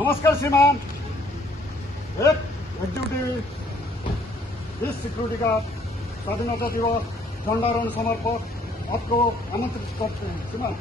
नमस्कार श्रीमान, एक एग्जीक्यूटिव इस सिक्योरिटी का स्वाधीनता दिवस झंडारोहण समर्पक आपको आमंत्रित करते हैं श्रीमान।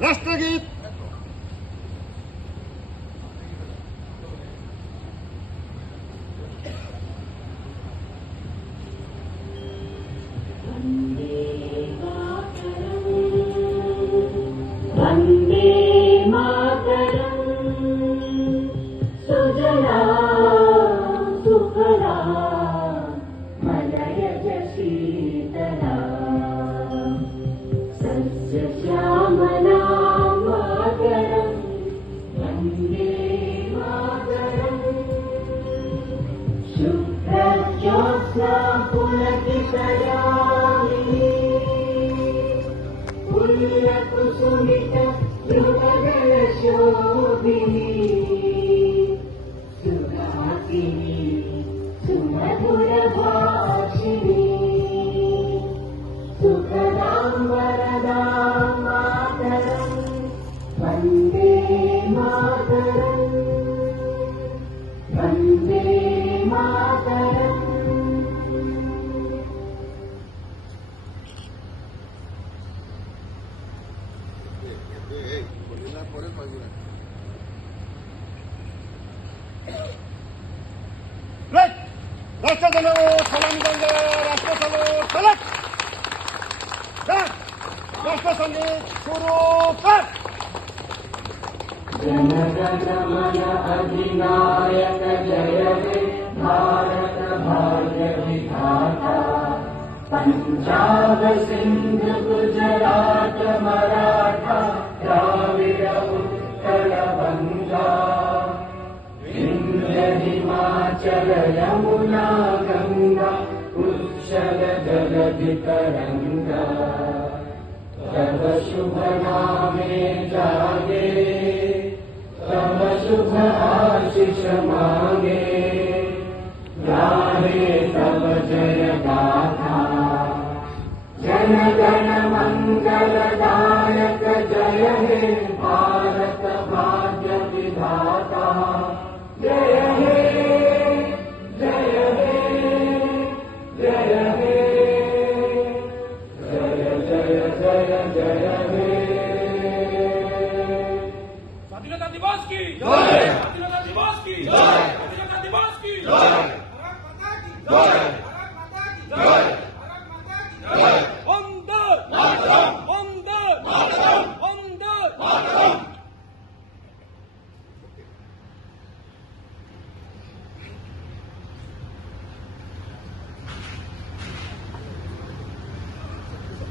राष्ट्रगीत वन्दे मातरम् सुजला सुफला मलयज शीतला सस्यश्यामला मातरम् वन्दे मातरम् शुभ्रज्योत्स्ना पुलकितयामिनी पुल्लकुसुमित युगलशोभिनी सुहासिनी सुमधुरभाषिणी सुखदां वरदां मातरम् वन्दे मातरम् वन्दे मातरम्। राष्ट्र सलूट सलामी दंडे राष्ट्र सलूट सलट राष्ट्र संगीत शुरू कर। जनगणमन अधिनायक जय हे भारत भाग्य विधाता पंजाब सिंध गुजरात मराठा द्राविड उत्कल बंगा विंध्य हिमाचल यमुना गंगा उच्छल जलधि तरंगा तब शुभ नामे जागे तब शुभ आशीष मांगे गाहे तब जय गाथा जन गण मंगलदायक जय हे भारत भाग्य विधाता जय हे जय हे जय हे जय जय जय जय हे। स्वाधीनता दिवस की जय। स्वाधीनता दिवस की जय। स्वाधीनता दिवस की जय।